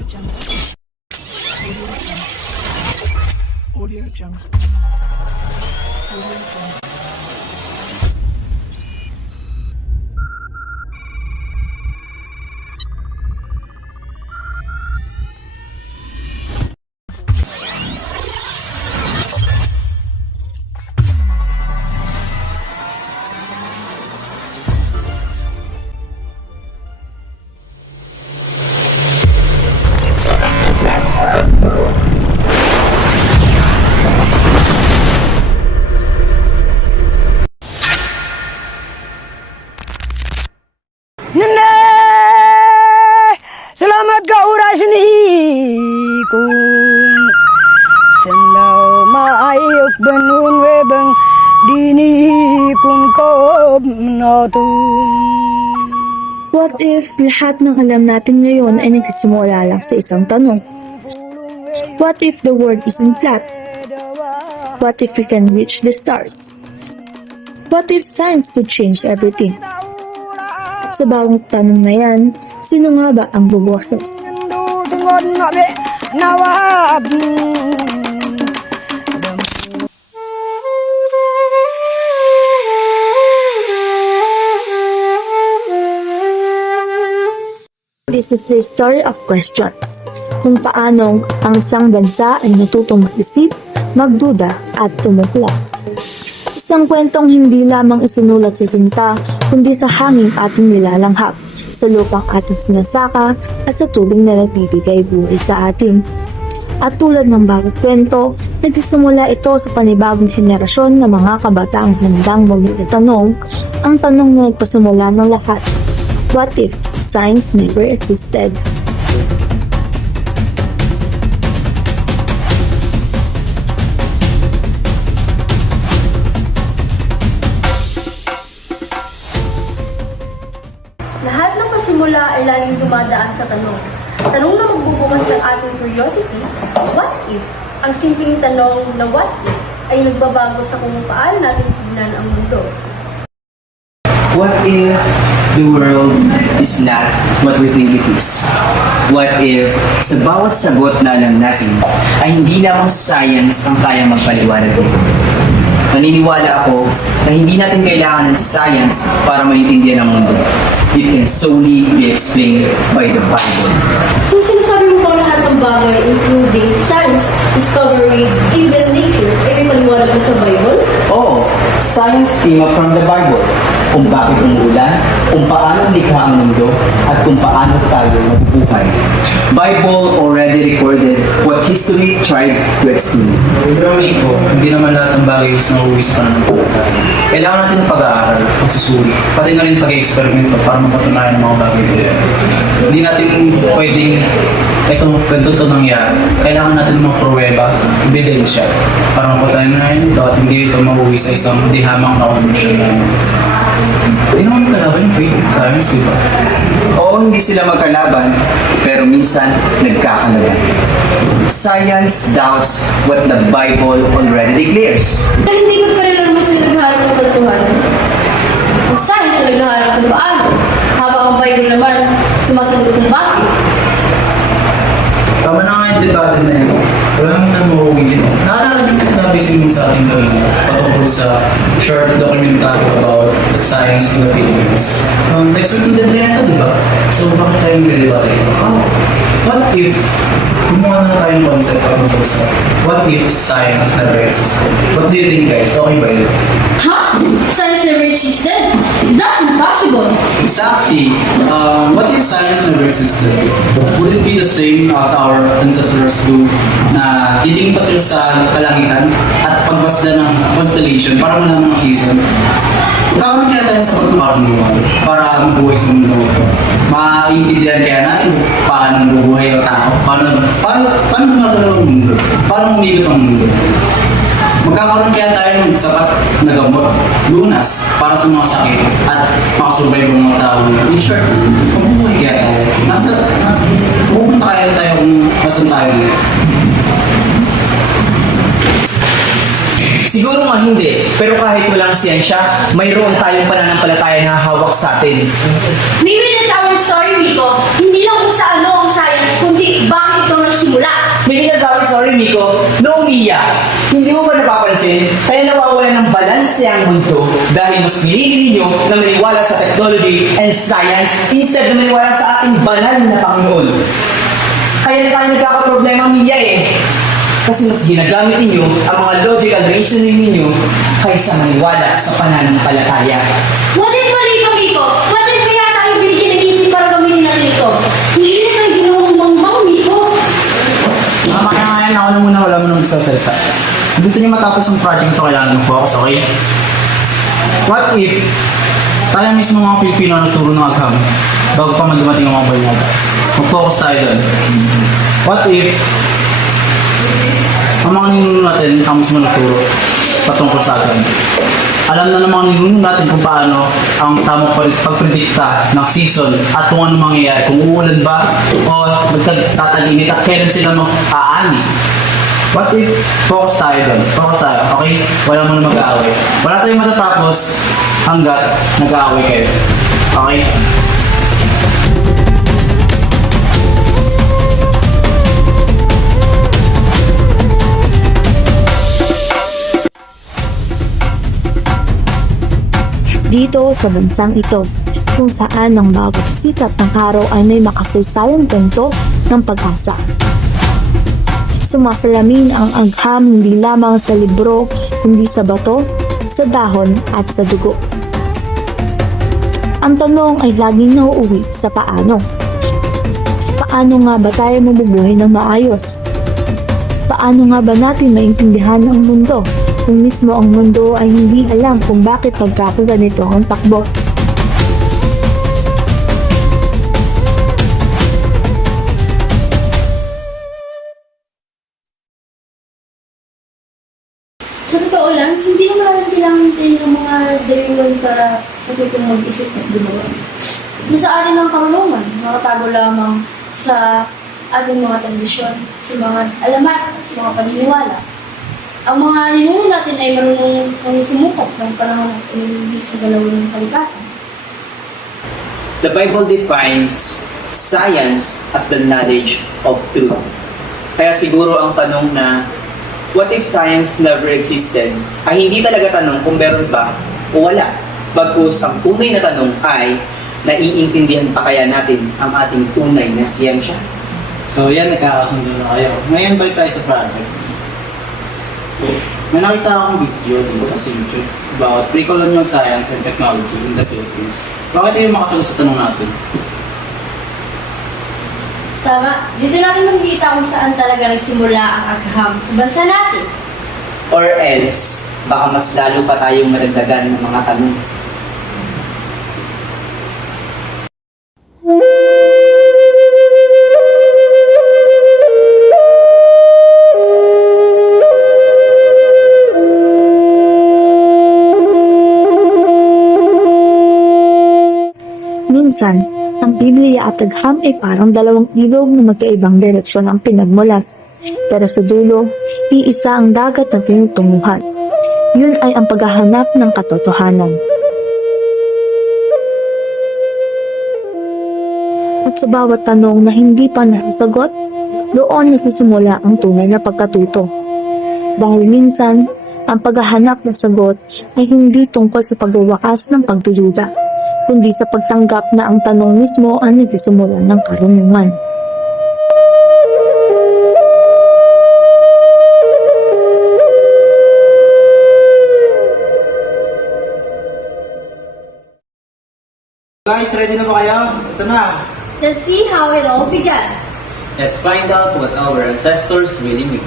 Audio Jungle. Audio Jungle. Nanay! Salamat ka oras ni kung sandaw maayok banun webang dini kun kob notun. What if lahat ng alam natin ngayon ay nagsisimula lang sa isang tanong? What if the world isn't flat? What if we can reach the stars? What if science could change everything? At sa bawang tanong na yan, sino nga ba ang buboses? Tungod nga be nawab. This is the story of questions. Kung paanong ang isang bansa ay natutong mag-isip, magduda at tumuklas. Isang kwentong hindi lamang isinulat sa tinta, kundi sa hangin ating nilalanghap, sa lupang ating sinasaka at sa tubig na nagbibigay buhay sa atin. At tulad ng bagong kwento, nagsisimula ito sa panibagong henerasyon ng mga kabataang handang magtanong, ang tanong na nagpasimula ng lahat. What if science never existed? Lahat ng pasimula ay laging dumadaan sa tanong. Tanong na magbubukas ng ating curiosity, what if? Ang simpleng tanong na what if ay nagbabago sa kung paano natin tignan ang mundo. What if the world is not what we think it is? What if sa bawat sagot na alam natin ay hindi lamang science ang kaya magpaliwanag dito? Naniniwala ako na hindi natin kailangan ng science para maintindihan ang mundo. It can solely be explained by the Bible. So sinasabi mo bang lahat ng bagay, including science, discovery, even nature, ay may paliwanag na sa Bible? Oo, science came up from the Bible. Kung bakit umuulan, kung paano likha ang mundo, at kung paano tayo mabubuhay. Bible already recorded what history tried to explain. Pero ito, hindi naman lahat ng bagay is nauuwi sa pananampalataya. Kailangan natin ng pag-aaral, pagsusuri, pati na rin pag-experimento para mapatunayan ang mga bagay nila. Hindi natin pwedeng ganito to nangyari. Kailangan natin ng mga pruweba, ebidensya, para mapatunayan na rin ito at hindi ito mauuwi sa isang di hamang na konlusyon na hindi naman kalaban yung faith and science, di ba? Oo, hindi sila magkalaban, pero minsan nagkakalaban. Science doubts what the Bible already declares. Na hindi ko pa rin naman sila naghaharap ng katotohanan. Ang science ay naghaharap kung paano, habang ang Bible naman sumasagot kung bakit. Tama na nga yung debate na yun. Wala naman tayo mauuwi dito. Naalala niyo sa natin sa ating gawin patungkol sa short documentary about science in the Philippines. Nag-surtunded rin ito, di ba? So, bakit tayo nag-debate ito? What if, kumuha na tayong concept patungkol sa what if science never existed? What do you think, guys? Okay ba yun? Huh? Science never existed? That's impossible. Exactly. What if science never existed? Would it be the same as our ancestors do na titingin pa sila sa kalangitan at pagbasda ng constellation para malaman ang season? Magkakaroon kaya tayo sa pagkakaroon para mabuhay sa mundo. Maintindihan kaya natin paano mabubuhay ang tao, paano gumagalaw ang mundo, paano umigot ang mundo. Magkakaroon kaya tayo ng sapat na gamot, lunas para sa mga sakit at makasurvive ang mga tao. In short, mabubuhay kaya tayo. Pupunta kaya tayo kung nasan tayo. Siguro nga hindi, pero kahit walang siyensya, mayroon tayong pananampalataya na hawak sa atin. Maybe that's our story, Rico. Hindi lang kung sa ano ang science, kundi bakit ito nagsimula? Hindi ka sorry Miko. No, Mia. Hindi mo ba napapansin? Kaya nawawala ng balanse ang mundo dahil mas pinili ninyo na maniwala sa technology and science instead na maniwala sa ating banal na Panginoon. Kaya na tayo nagkakaproblema, Mia Kasi mas ginagamit ninyo ang mga logical reasoning ninyo kaysa maniwala sa pananampalataya. What if mali ka, Miko? What if kaya tayo binigyan ng isip para gamitin natin ito? Hindi na tayo ginawang mangmang, Miko. Ngayon ako na muna, wala mo nang magsasalita. Kung gusto niyo matapos ang project ito, kailangan ng focus, okay? What if tayo mismo mga Pilipino ang nagturo ng agham bago pa man dumating ang mga banyaga? Mag-focus tayo doon. What if ang mga ninuno natin ang mismo nagturo patungkol sa agham? Alam na ng mga ninuno natin kung paano ang tamang pagpredikta ng season at kung ano mangyayari, kung uulan ba o magtataginit at kailan sila mag-aani. What if focus tayo doon? Focus tayo, okay? Wala mo na mag-aaway. Wala tayong matatapos hanggat nag-aaway kayo. Okay? Dito sa bansang ito, kung saan ang bawat sikat ng araw ay may makasaysayang kwento ng pag-asa. Sumasalamin ang agham hindi lamang sa libro, kundi sa bato, sa dahon at sa dugo. Ang tanong ay laging nauuwi sa paano. Paano nga ba tayo mabubuhay ng maayos? Paano nga ba natin maintindihan ang mundo kung mismo ang mundo ay hindi alam kung bakit pagkakaganito ang takbo? Sa totoo lang, hindi naman natin kailangan hintayin ng mga dayuhan para matutong mag-isip at gumawa. Nasa atin ang karunungan, nakatago lamang sa ating mga tradisyon, sa mga alamat at sa mga paniniwala. Ang mga ninuno natin ay marunong sumukat ng panahon at umibig sa galawin ng kalikasan. The Bible defines science as the knowledge of truth. Kaya siguro ang tanong na, what if science never existed? Ay hindi talaga tanong kung meron ba o wala. Bagkus ang tunay na tanong ay, naiintindihan pa kaya natin ang ating tunay na siyensya? So yan, nagkakasundo na kayo. Ngayon balik tayo sa project. May nakita akong video dito sa YouTube about pre-colonial science and technology in the Philippines. Bakit tayo makasagot sa tanong natin? Tama, dito natin makikita kung saan talaga nagsimula ang agham sa bansa natin. Or else, baka mas lalo pa tayong madagdagan ng mga tanong. Minsan, ang Biblia at agham ay parang dalawang ilog na magkaibang direksyon ang pinagmulan. Pero sa dulo, iisa ang dagat na tinutunguhan. Yun ay ang paghahanap ng katotohanan. At sa bawat tanong na hindi pa nasagot, doon nagsisimula ang tunay na pagkatuto. Dahil minsan, ang paghahanap ng sagot ay hindi tungkol sa pagwawakas ng pagdududa, kundi sa pagtanggap na ang tanong mismo ang nagsisimula ng karunungan. Guys, ready na ba kayo? Ito na! Let's see how it all began. Let's find out what our ancestors really knew.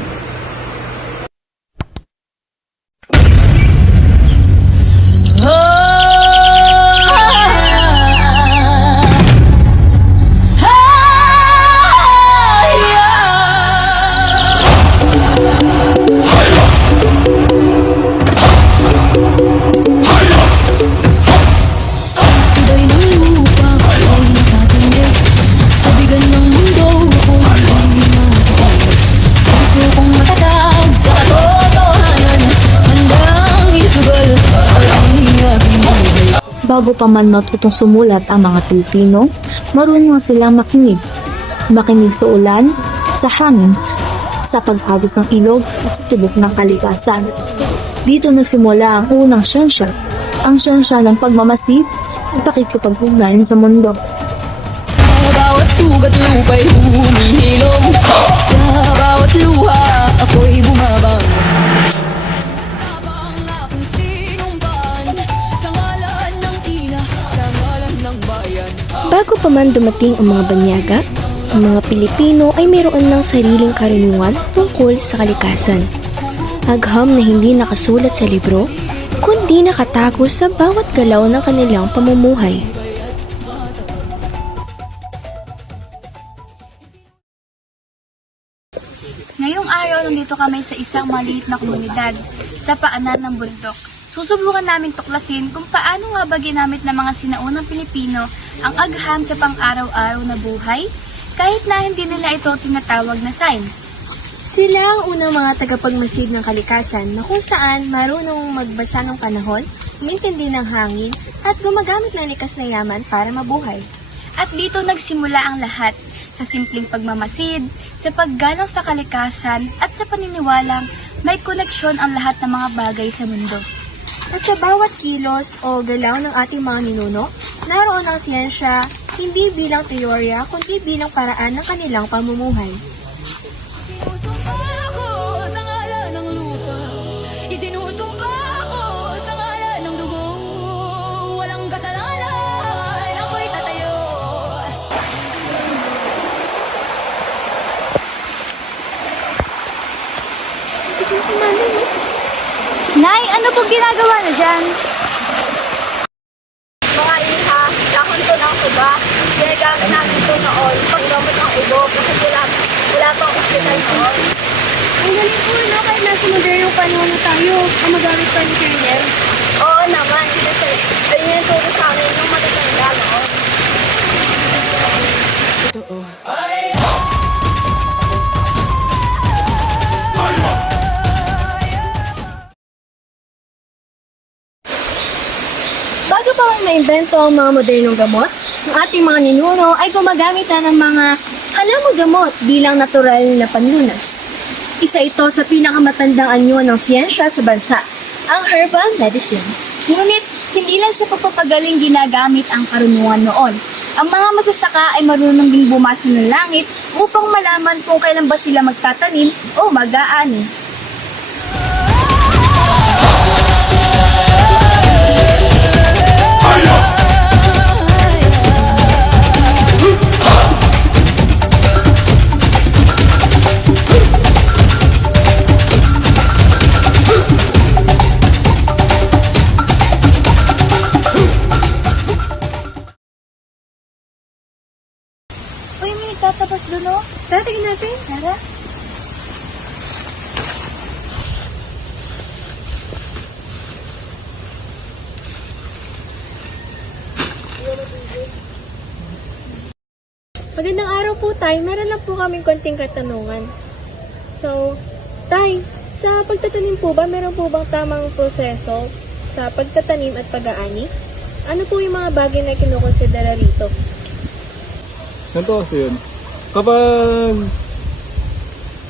Bago pa man matutong sumulat ang mga Pilipino, marunong silang makinig. Makinig sa ulan, sa hangin, sa pag-agos ng ilog at sa tubok ng kalikasan. Dito nagsimula ang unang siyensya, ang siyensya ng pagmamasid at pakikipag-ugnayan sa mundo. Bawat sugat lupa'y humihilom. Sa bawat luha ako'y bumabang. Habang aking sinumpan sa ngalan ng ina, sa ngalan ng bayan. Bago pa man dumating ang mga banyaga, ang mga Pilipino ay mayroon ng sariling karunungan tungkol sa kalikasan. Agham na hindi nakasulat sa libro, kundi nakatago sa bawat galaw ng kanilang pamumuhay. Ngayong araw, nandito kami sa isang maliit na komunidad sa paanan ng bundok. Susubukan namin tuklasin kung paano nga ba ginamit ng mga sinaunang Pilipino ang agham sa pang-araw-araw na buhay, kahit na hindi nila ito tinatawag na science. Sila ang unang mga tagapagmasid ng kalikasan na kung saan marunong magbasa ng panahon, umintindi ng hangin, at gumagamit ng likas na yaman para mabuhay. At dito nagsimula ang lahat, sa simpleng pagmamasid, sa paggalang sa kalikasan, at sa paniniwalang may koneksyon ang lahat ng mga bagay sa mundo. At sa bawat kilos o galaw ng ating mga ninuno, naroon ang siyensya hindi bilang teorya kundi bilang paraan ng kanilang pamumuhay. Isinusumpa ako sa ngalan ng lupa. Isinusumpa ako sa ngalan ng dugo. Walang kasalanan, ako'y tatayo. Nay, ano pong ginagawa na dyan? Mga iha, dahon to ng tuba. Ginagamit namin ito noon paggamot ng ubo kasi wala pang ospital noon. Ang galing po, no? Kahit nasa modernong panahon na tayo, ang magamit pa ni Colonel. Oo naman, kasi ayun yung turo sa amin nung matatanda noon. Bago pa man maimbento ang mga modernong gamot, ang ating mga ninuno ay gumagamit na ng mga halamang gamot bilang natural na panlunas. Isa ito sa pinakamatandang anyo ng siyensya sa bansa, ang herbal medicine. Ngunit, hindi lang sa pagpapagaling ginagamit ang karunungan noon. Ang mga magsasaka ay marunong ding bumasa ng langit upang malaman kung kailan ba sila magtatanim o mag-aani. Uy, may nagtatapos doon, oh. Tara, tingin natin. Tara. Magandang araw po, Tay. Meron lang po kaming konting katanungan. So, Tay, sa pagtatanim po ba, meron po bang tamang proseso sa pagtatanim at pag-aani? Ano po yung mga bagay na kinukonsidera rito? Ganito kasi yun.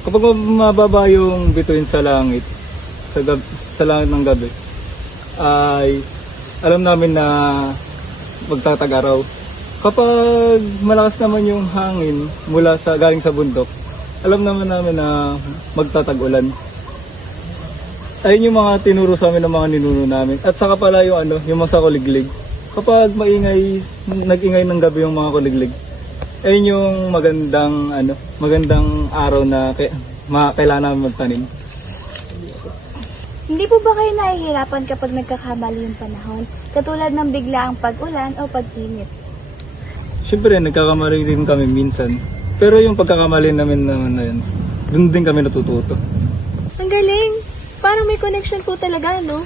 Kapag mababa yung bituin sa langit, sa langit ng gabi, ay alam namin na magtatag-araw. Kapag malakas naman yung hangin galing sa bundok, alam naman namin na magtatag-ulan. Ayun yung mga tinuro sa amin ng mga ninuno namin. At saka pala yung mga kuliglig. Kapag nag-ingay ng gabi yung mga kuliglig, ayun yung magandang araw na kailangan namin magtanim. Hindi po ba kayo nahihirapan kapag nagkakamali yung panahon? Katulad ng biglaang pag-ulan o pag-init? Siyempre, nagkakamali rin kami minsan. Pero yung pagkakamali namin naman na yun, dun din kami natututo. Ang galing! Parang may connection po talaga, no?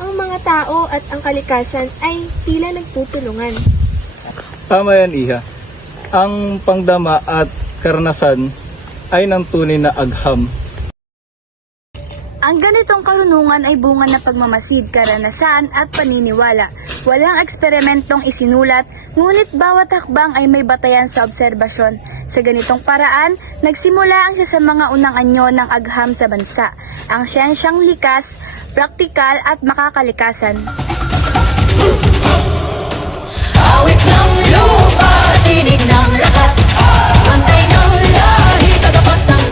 Ang mga tao at ang kalikasan ay tila nagtutulungan. Tama yan, Iha. Ang pangdama at karanasan ay ng tunay na agham. Ang ganitong karunungan ay bunga ng pagmamasid, karanasan at paniniwala. Walang eksperimentong isinulat, ngunit bawat hakbang ay may batayan sa obserbasyon. Sa ganitong paraan, nagsimula ang isa sa mga unang anyo ng agham sa bansa, ang siyensyang likas, praktikal at makakalikasan. Awit ng lupa, tinig ng lakas, bantay ng lahi, tagapat ng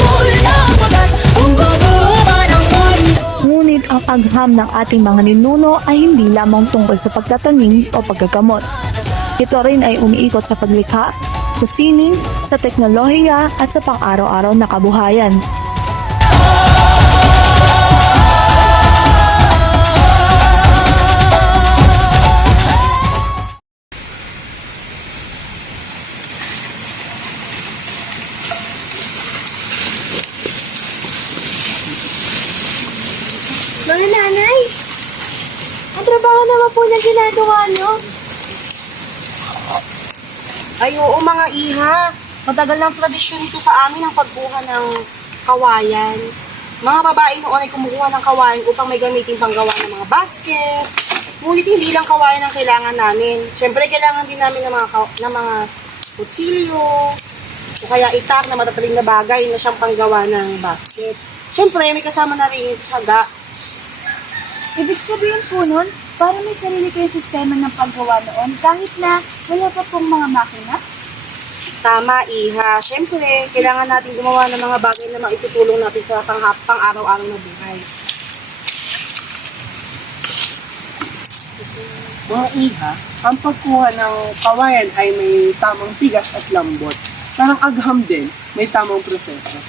ng wagas, kung bubuo man ang mundo. Ngunit ang agham ng ating mga ninuno ay hindi lamang tungkol sa pagtatanim o paggagamot. Ito rin ay umiikot sa paglikha, sa sining, sa teknolohiya at sa pang-araw-araw na kabuhayan. Mga nanay, ang trabaho naman po na ginagawa nyo. Ay oo mga iha, matagal ng tradisyon ito sa amin ang pagbuha ng kawayan. Mga babae noon ay kumukuha ng kawayan upang may gamitin panggawa ng mga basket. Ngunit hindi lang kawayan ang kailangan namin. Siyempre kailangan din namin ng mga kutsilyo, o kaya itak na matataling na bagay na siyang panggawa ng basket. Siyempre may kasama na rin tiyaga. Ibig sabihin po nun, para may sarili kayong sistema ng paggawa noon kahit na wala pa pong mga makina? Tama, iha. Siyempre, kailangan natin gumawa ng mga bagay na maitutulong natin sa pang-araw-araw na buhay. Mga iha, ang pagkuha ng kawayan ay may tamang tigas at lambot. Parang agham din, may tamang proseso.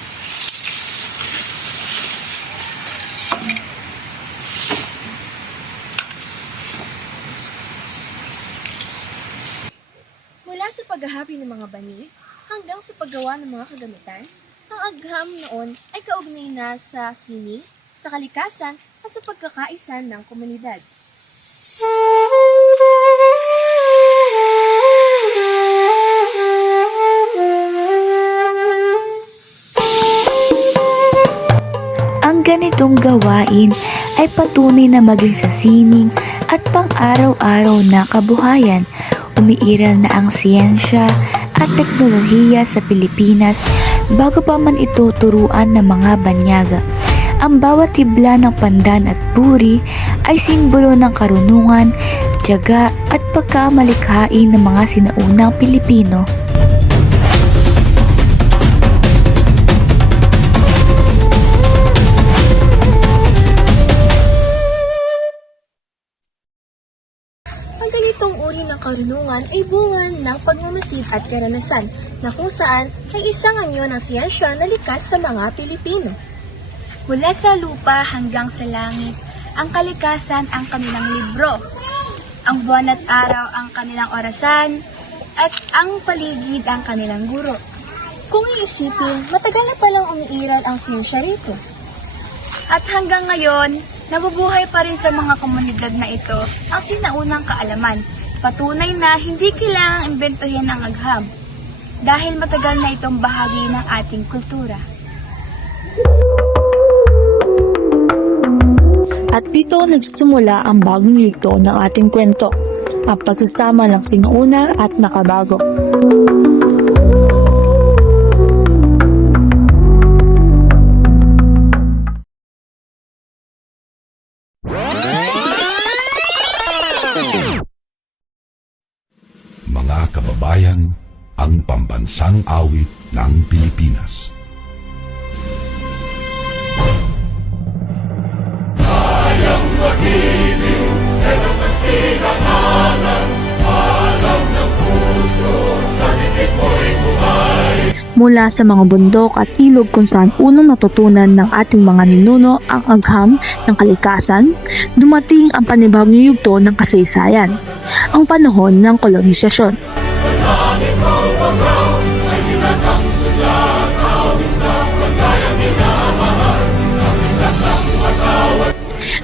Mula sa paghahabi ng mga bani hanggang sa paggawa ng mga kagamitan, ang agham noon ay kaugnay na sa sining, sa kalikasan at sa pagkakaisa ng komunidad. Ang ganitong gawain ay patunay na maging sa sining at pang-araw-araw na kabuhayan. Umiiral na ang siyensya at teknolohiya sa Pilipinas bago pa man ito turuan ng mga banyaga. Ang bawat hibla ng pandan at puri ay simbolo ng karunungan, tiyaga at pagkamalikhain ng mga sinaunang Pilipino. Ang ganitong uri ng karunungan ay bunga ng pagmamasid at karanasan na kung saan ay isang anyo ng siyensya na likas sa mga Pilipino. Mula sa lupa hanggang sa langit, ang kalikasan ang kanilang libro. Ang buwan at araw ang kanilang orasan, at ang paligid ang kanilang guro. Kung iisipin, matagal na palang umiiral ang siyensya rito. At hanggang ngayon, nabubuhay pa rin sa mga komunidad na ito ang sinaunang kaalaman. Patunay na hindi kailangang imbentohin ang agham dahil matagal na itong bahagi ng ating kultura. At dito nagsisimula ang bagong yugto ng ating kwento, ang pagsasama ng sinuuna at nakabago. Mga kababayan, ang pambansang awit ng Pilipinas. Mula sa mga bundok at ilog kung saan unang natutunan ng ating mga ninuno ang agham ng kalikasan, dumating ang panibagong yugto ng kasaysayan, ang panahon ng kolonisasyon.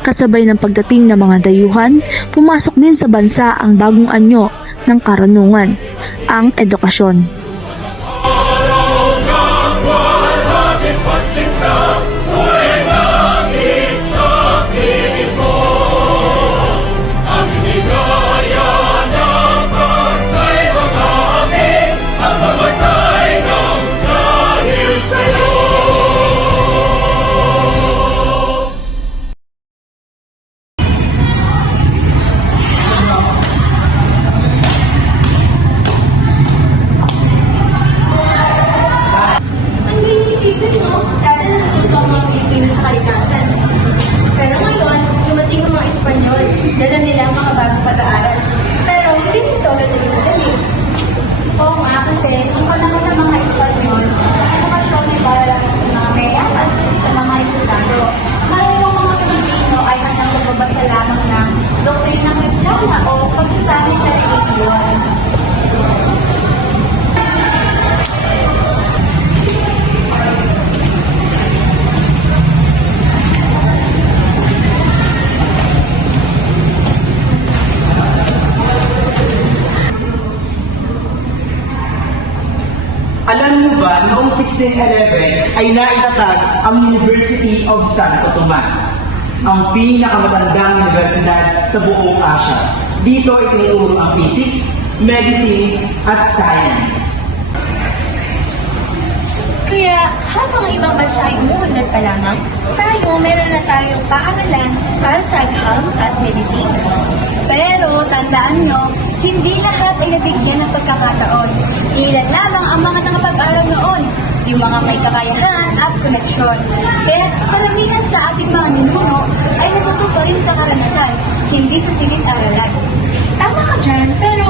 Kasabay ng pagdating ng mga dayuhan, pumasok din sa bansa ang bagong anyo ng karunungan, ang edukasyon. Alam niyo ba, noong 1611 ay naitatag ang University of Santo Tomas, ang pinakamatandang universidad sa buong Asia. Dito itinuturo ang physics, medicine, at science. Kaya habang ang ibang bansa ay umuunlad pa lamang, tayo meron na tayong paaralan para sa agham at medisina. Pero tandaan nyo, hindi lahat ay nabigyan ng pagkakataon. Ilan lamang ang mga nakapag-aral noon, yung mga may kakayahan at koneksyon. Kaya karamihan sa ating mga ninuno ay natututo rin sa karanasan, hindi sa silid-aralan. Tama ka dyan, pero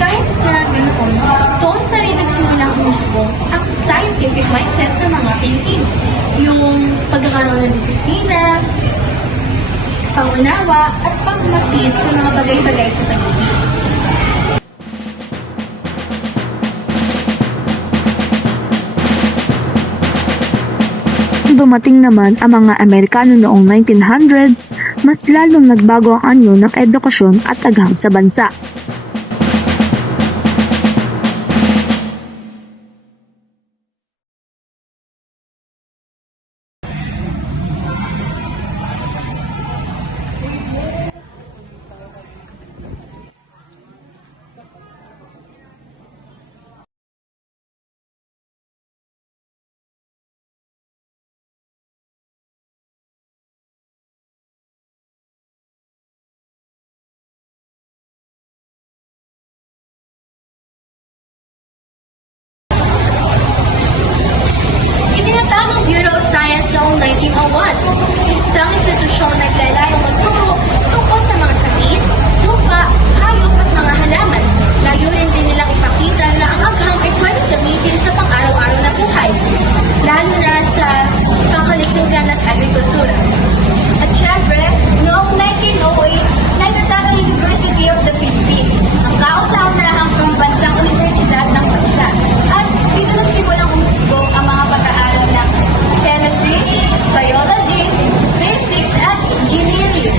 kahit na ganoon, doon pa rin nagsimulang umusbong ang scientific mindset ng mga Pilipino. Yung pagkakaroon ng disiplina, pangunawa, at pagmasid sa mga bagay-bagay sa paligid. Dumating naman ang mga Amerikano noong 1900s, mas lalong nagbago ang anyo ng edukasyon at agham sa bansa. Itinatag ang Bureau of Science noong 1901, isang institusyong naglalayong magturo tungkol sa mga sakit, lupa, hayop at mga halaman. Layunin din nilang ipakita na ang agham ay pwedeng gamitin sa pang-araw-araw na buhay, lalo na sa pangkalusugan at agrikultura. At syempre, noong 1908, nagtatag ang University of the Philippines, ang kauna-unahang pambansang universidad ng bansa. At dito nagsimulang umusbong ang mga pag-aaral ng chemistry, biology, physics, at engineering.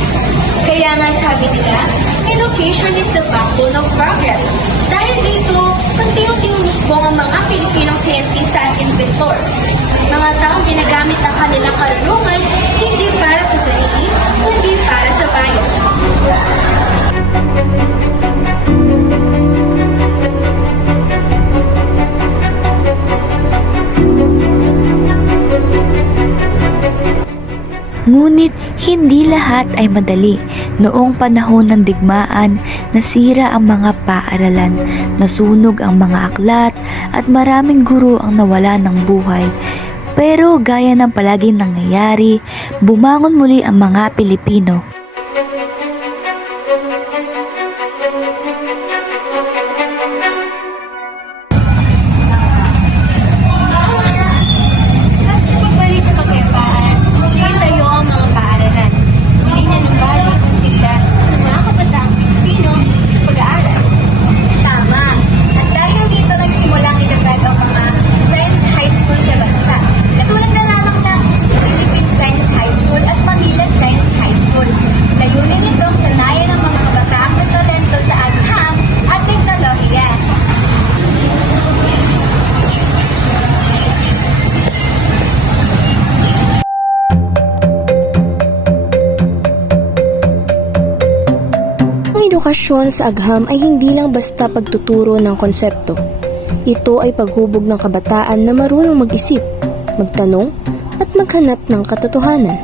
Kaya nga sabi nila, education is the backbone of progress. Dahil dito, unti-unti umusbong ang mga Pilipinong siyentista at inventor. Mga taong ginagamit ang kanilang karunungan hindi para sa sarili, kundi para sa bayan. Ngunit hindi lahat ay madali. Noong panahon ng digmaan, nasira ang mga paaralan, nasunog ang mga aklat, at maraming guro ang nawala ng buhay. Pero gaya ng palaging nangyayari, bumangon muli ang mga Pilipino. Sa pagbalik ng kapayapaan, itayo ang mga paaralan. Hindi na numbalik ang sigla ng mga kabataang Pilipino sa pag-aaral. Tama. At dahil dito nagsimula ang itagad ang mga science high school sa bansa. Katulad na lamang ng Philippine Science High School at Manila Science High School. Layunin nito sanayan ng mga kabataang may talento sa agham at teknolohiya. Ang edukasyon sa agham ay hindi lang basta pagtuturo ng konsepto. Ito ay paghubog ng kabataan na marunong mag-isip, magtanong, at maghanap ng katotohanan.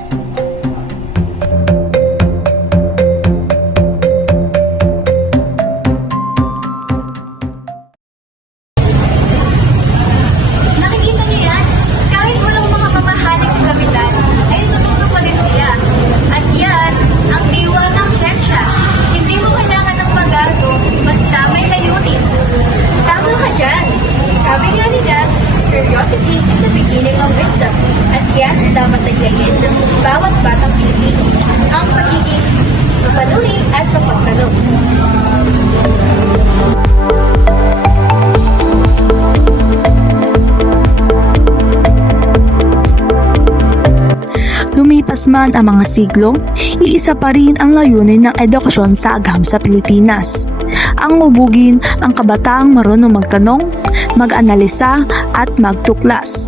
Nakikita niyo yan? Kahit walang mga mamahaling kapital, ay natututo pa din sila. At yan, ang diwa ng siyensya. Hindi mo kailangan ng pag-argo, basta may layunin. Tama ka dyan. Sabi nga nila, curiosity is the beginning of wisdom. At yan ang dapat taglayin ng bawat batang Pilipino. Ang pagiging mapanuri at mapagtanong. Lumipas man ang mga siglo, iisa pa rin ang layunin ng edukasyon sa agham sa Pilipinas. Ang mubugin ang kabataang marunong magtanong, mag-analisa at magtuklas.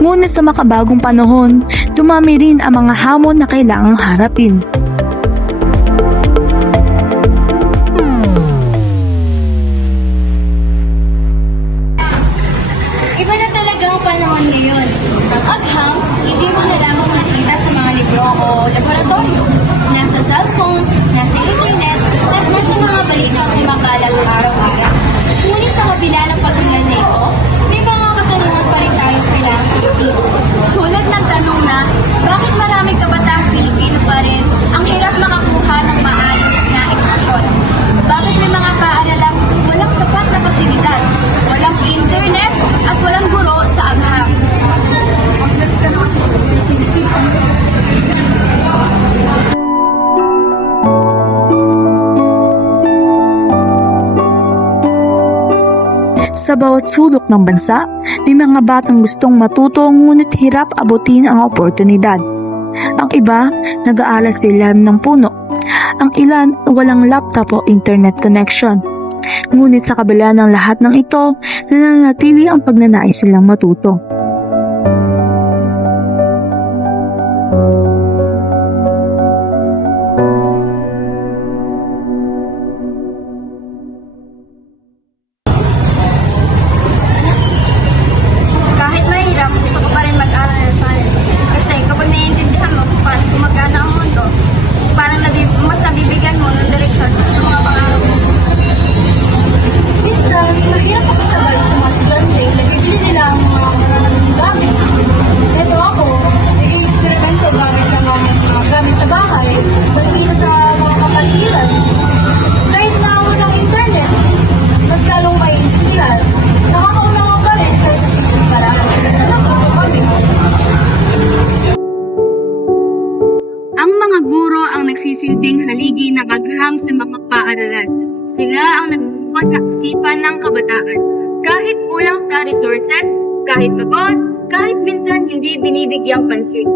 Ngunit sa makabagong panahon, dumami rin ang mga hamon na kailangang harapin. Iba na talaga ang panahon ngayon. Ang agham, hindi mo na lamang makita sa mga libro o laboratorio. Nasa cellphone, nasa internet, at nasa mga balitang kumakalat araw-araw. Ngunit sa kabila ng pagtulan na ito, may mga katanungan pa rin tayong kailangang sagutin. Tulad ng tanong na, bakit maraming kabataang Pilipino pa rin ang hirap makakuha ng maayos na edukasyon? Bakit may mga paaralang walang sapat na pasilidad, walang internet, at walang guro sa agham? Sa bawat sulok ng bansa, may mga batang gustong matuto ngunit hirap abutin ang oportunidad. Ang iba, nag-aaral sila ng puno. Ang ilan, walang laptop o internet connection. Ngunit sa kabila ng lahat ng ito, nananatili ang pagnanais silang matuto. Kahit mahirap, gusto ko pa rin mag-aral ng science. Kasi kapag naiintindihan mo kung paano gumagana ang mundo, parang mas nabibigyan mo ng direksyon sa mga pangarap mo. Minsan, mahirap makasabay sa mga estudyante na bibili nila ang mga maraming gamit. Ito ako, nag-i-experimento gamit ng mga gamit sa bahay, pagkita sa mga kapaligiran. Kahit na walang internet, mas lalong maiintindihan, nakakaunawa pa rin kahit sa simpleng paraan. Ang mga guro ang nagsisilbing haligi ng agham sa mga paaralan. Sila ang nagbubukas sa isipan ng kabataan. Kahit kulang sa resources, kahit pagod, kahit minsan hindi binibigyang pansin.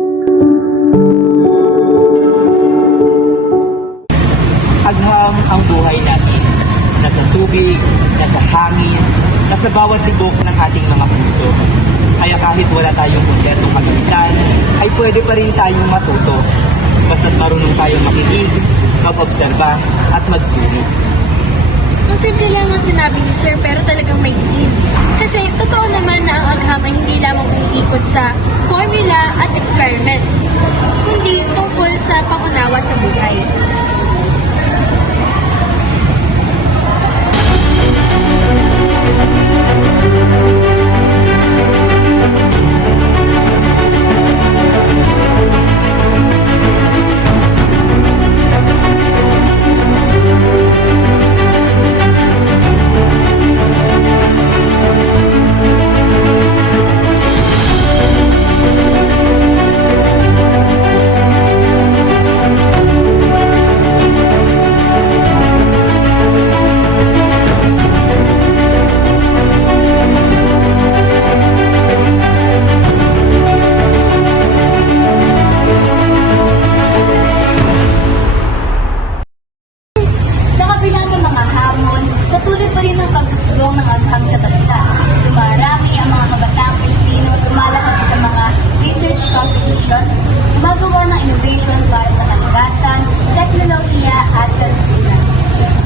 Agham ang buhay natin. Nasa tubig, nasa hangin, nasa bawat tibok ng ating mga puso. Kaya kahit wala tayong kompletong kagamitan, ay pwede pa rin tayong matuto. Basta't marunong tayong makinig, mag-obserba, at magsuri. Ang simple lang ang sinabi ni Sir pero talagang may dilim. Kasi totoo naman na ang agham ay hindi lamang umiikot sa formula at experiments, kundi tungkol sa pangunawa sa buhay. Sa kabila ng mga hamon, patuloy pa rin ang pagsusulong ng agham sa bansa. Dumarami ang mga kabataang Pilipino lumalahok sa mga research competitions, gumagawa ng innovation para sa kalikasan, teknolohiya at kalusugan.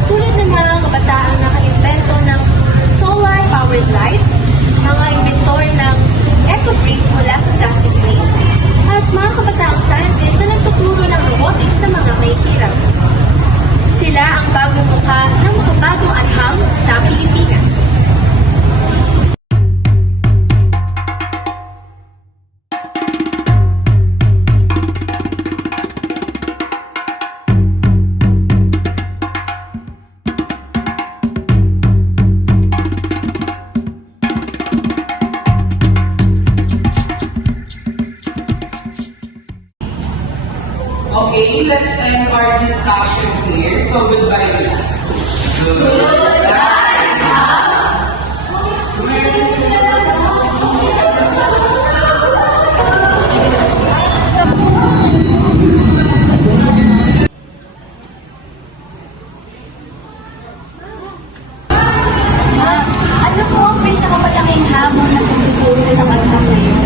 Tulad ng mga kabataang naka-invento ng solar-powered light, mga inventor ng eco-brick mula sa plastic waste, at mga kabataang scientists na nagtuturo ng robotics sa mga may hirap. Sila ang bagong mukha ng makabagong agham sa Pilipinas. Okay, let's end our discussion here. So goodbye, class. Ano po ang pinakamalaki hamon na tumutuloy ng agham na yun?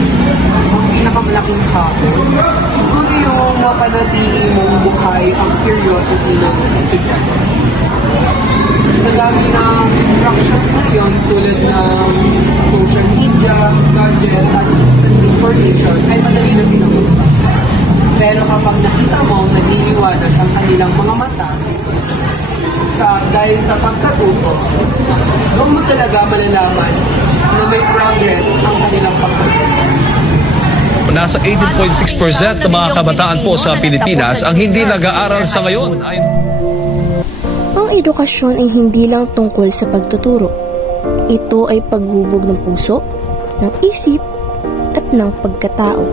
Ang pinakamalaking hamon, siguro yung mapanatili mong buhay ang curiosity ng estudyante. Sa dami ng distractions ngayon tulad ng social media, gadget, at instant information ay madali na sinabuksan. Pero kapag nakita mo nagliliwanag ang kanilang mga mata dahil sa pagkatuto, doon mo talaga malalaman na may progress ang kanilang pagkatuto. Nasa 18.6% ng mga kabataan po sa Pilipinas ang hindi nag-aaral sa ngayon. Ang edukasyon ay hindi lang tungkol sa pagtuturo. Ito ay paghubog ng puso, ng isip, at ng pagkatao.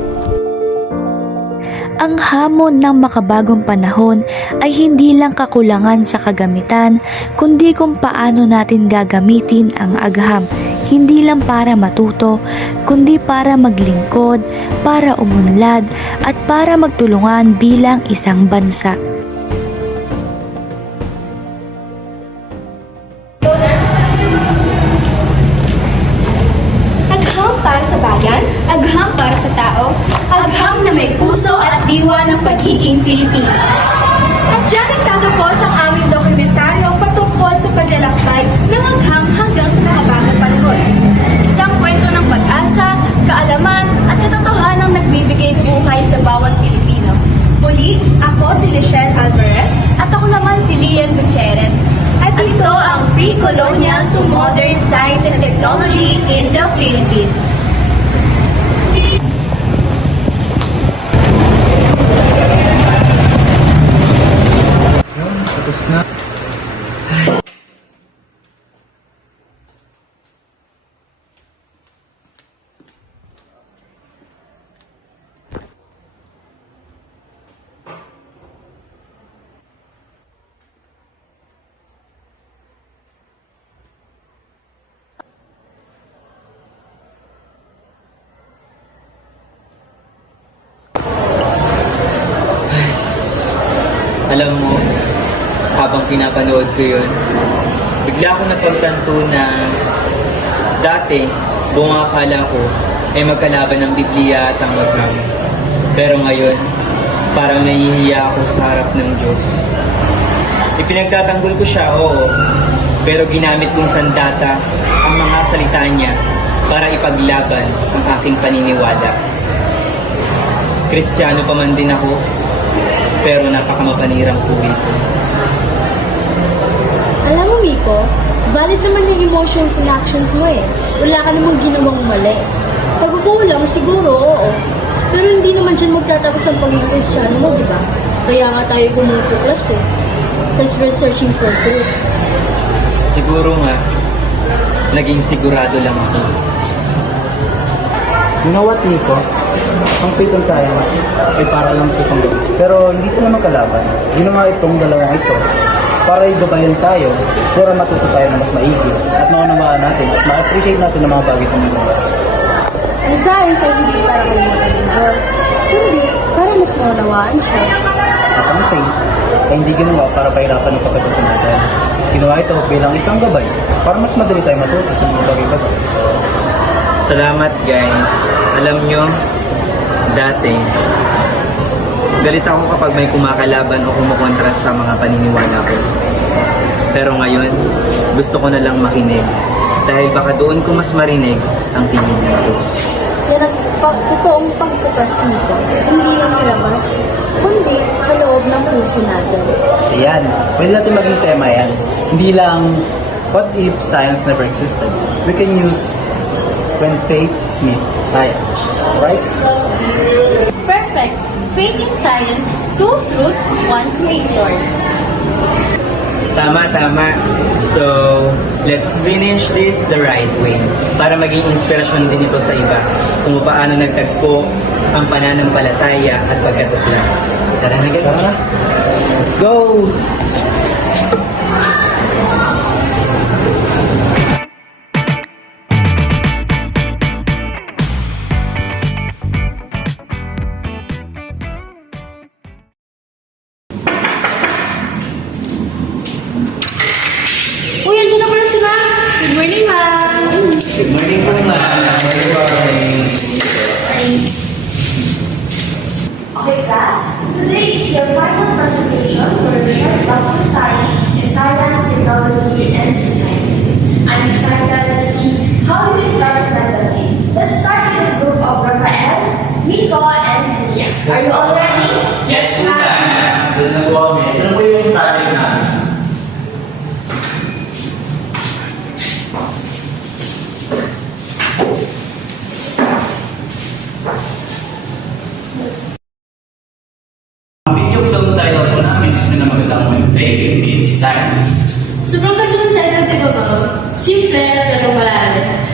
Ang hamon ng makabagong panahon ay hindi lang kakulangan sa kagamitan, kundi kung paano natin gagamitin ang agham. Hindi lang para matuto, kundi para maglingkod, para umunlad, at para magtulungan bilang isang bansa. Agham para sa bayan, Agham para sa tao, agham na may puso at diwa ng pagiging Pilipino. At dyan nagtatapos ang aming dokumentaryo patungkol sa paglalakbay ng agham hanggang sa makabagong panahon. isang kwento ng pag-asa, kaalaman at katotohanang nagbibigay buhay sa bawat Pilipino. Muli, ako si Lichelle Alvarez. At ako naman si Lian Gutierrez. At ito ang Pre-Colonial to Modern Science and Technology in the Philippines. Tapos na. Alam mo, habang pinapanood ko yun, bigla ko napagtanto na dati, buong akala ko ay magkalaban ng Biblia at ang agham. Pero ngayon, parang nahihiya ako sa harap ng Diyos. Ipinagtatanggol ko siya, oo, pero ginamit kong sandata ang mga salita niya para ipaglaban ang aking paniniwala. Kristiyano pa man din ako, pero napakamapanirang puwi ko. Alam mo, Miko, valid naman yung emotions and actions mo eh. Wala ka namang ginawang mali. Pagkukulang, siguro, oo. Pero hindi naman dyan magtatapos ang pagiging Kristiyano mo, di ba? Kaya nga tayo pumutuklas eh. Because we're searching for truth. Siguro nga, naging sigurado lang ako. You know what, Nico? Ang faith and science ay para lang ito pang gawin. Pero hindi sila magkalaban. Ginawa itong dalawang ito para igabayan tayo, para matuto tayo na mas maigi at maunawaan natin at ma-appreciate natin ang mga bagay sa mundo. Ang science ay hindi para kalimutan ng Diyos, kundi para mas maunawaan siya. At ang faith ay hindi ginawa para pahirapan ng pagkatuto natin. Ginawa ito bilang isang gabay para mas madali tayo matuto sa mga bagay-bagay. Salamat guys. Alam nyo, dati, galit ako kapag may kumakalaban o kumukontra sa mga paniniwala ko. Pero ngayon, gusto ko na lang makinig. Dahil baka doon ko mas marinig ang tingin ng Diyos. Yan ang totoong pagtukas nito, hindi lang sa labas, kundi sa loob ng puso natin. Ayan, pwede natin maging tema yan. Hindi lang, what if science never existed? We can use when faith meets science, right? Perfect! Faith in science, two truth, one creator. Tama. So, let's finish this the right way para maging inspirasyon din ito sa iba kung paano nagtagpo ang pananampalataya at pagkatuklas. Tara na guys. Let's go! Uy, andyan na pala si Ma! Good morning, Ma! Good morning po, ma'am.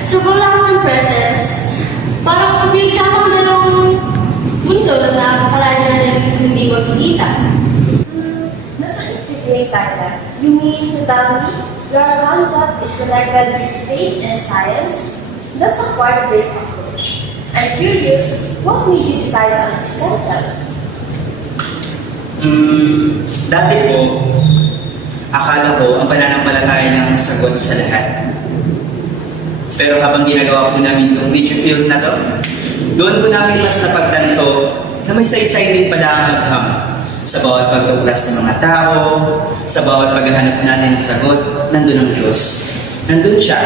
sobrang lakas ng presence. Parang pinagsama mo na ng mundo na nakakalain na hindi magkikita. That's an intriguing title. You mean to tell me your concept is connected with faith and science? That's a quite great approach. I'm curious, what made you decide on this concept? Dati po, akala ko ang pananampalataya ng sagot sa lahat. Pero habang ginagawa po namin yung video field na to, doon po namin mas napagtanto na may saysay din pala ang agham sa bawat pagtuklas ng mga tao, sa bawat paghahanap natin ng sagot, nandun ang Diyos. Nandun siya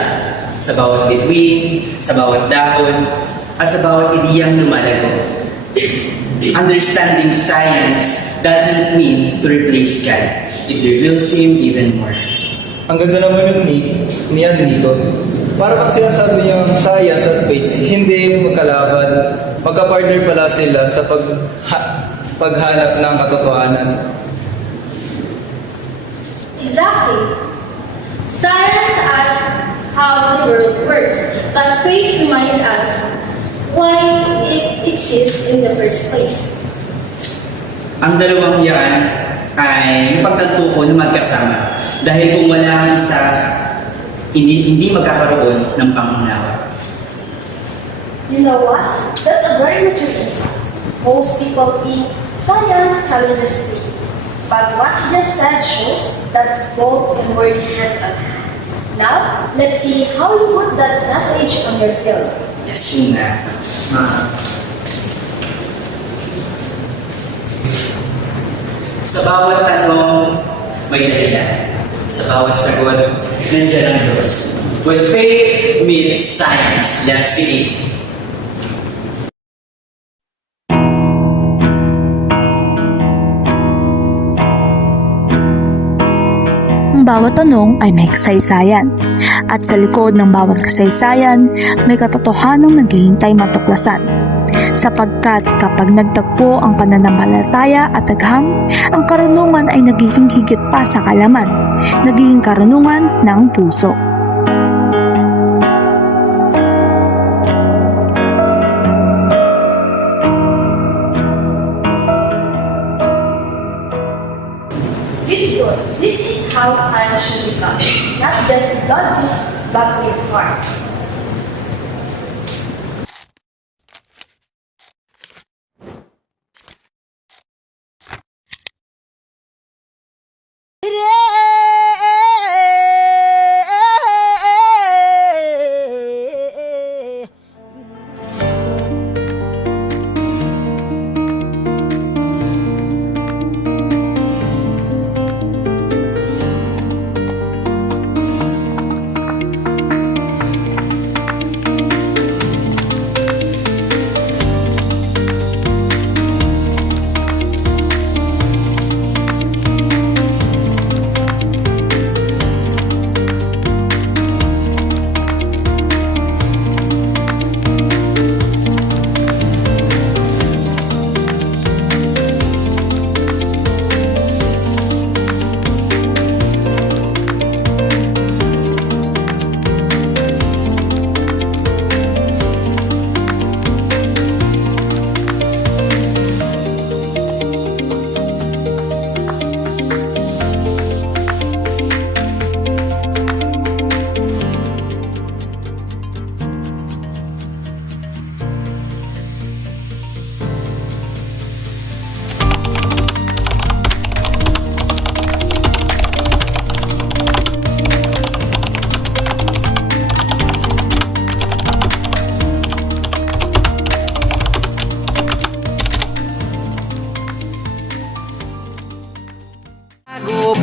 sa bawat bituin, sa bawat dahon, at sa bawat ideyang lumalago. Understanding science doesn't mean to replace God. It reveals Him even more. Ang ganda naman yung ni Anito. Para bang sinasabi niyang science at faith, hindi magkalaban. Magka-partner pala sila sa paghanap ng katotohanan. Exactly. Science asks how the world works, but faith reminds us why it exists in the first place. Ang dalawang yan ay napagtanto ko na magkasama. Dahil kung wala ang isa, hindi magkakaroon ng pangunawa. You know what? That's a very mature insight. Most people think science challenges faith, but what you just said shows that both can work hand in hand. Now, let's see how you put that message on your film. Yes, yun na. Sa bawat tanong, may dahilan. Sa bawat sagot, nandiyan ang Diyos. When faith meets science, let's begin. Ang bawat tanong ay may kasaysayan. At sa likod ng bawat kasaysayan, may katotohanang naghihintay matuklasan. Sapagkat kapag nagtagpo ang pananampalataya at agham, ang karunungan ay nagiging higit pa sa kalaman, nagiging karunungan ng puso. Beautiful. This is how science should become. Not just with logic, but with heart.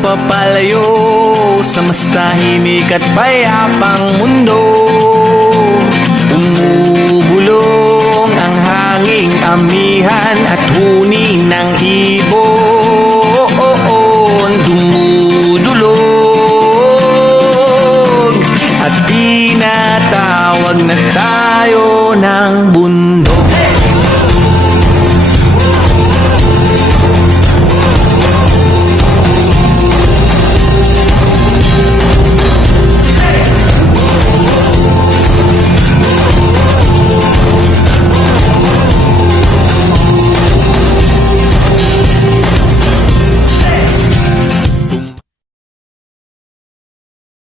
Papalayo sa mas tahimik at payapang mundo. Umubulong ang hanging amihan at huni ng ibon. Dumudulog at tinatawag na tayo ng bundok.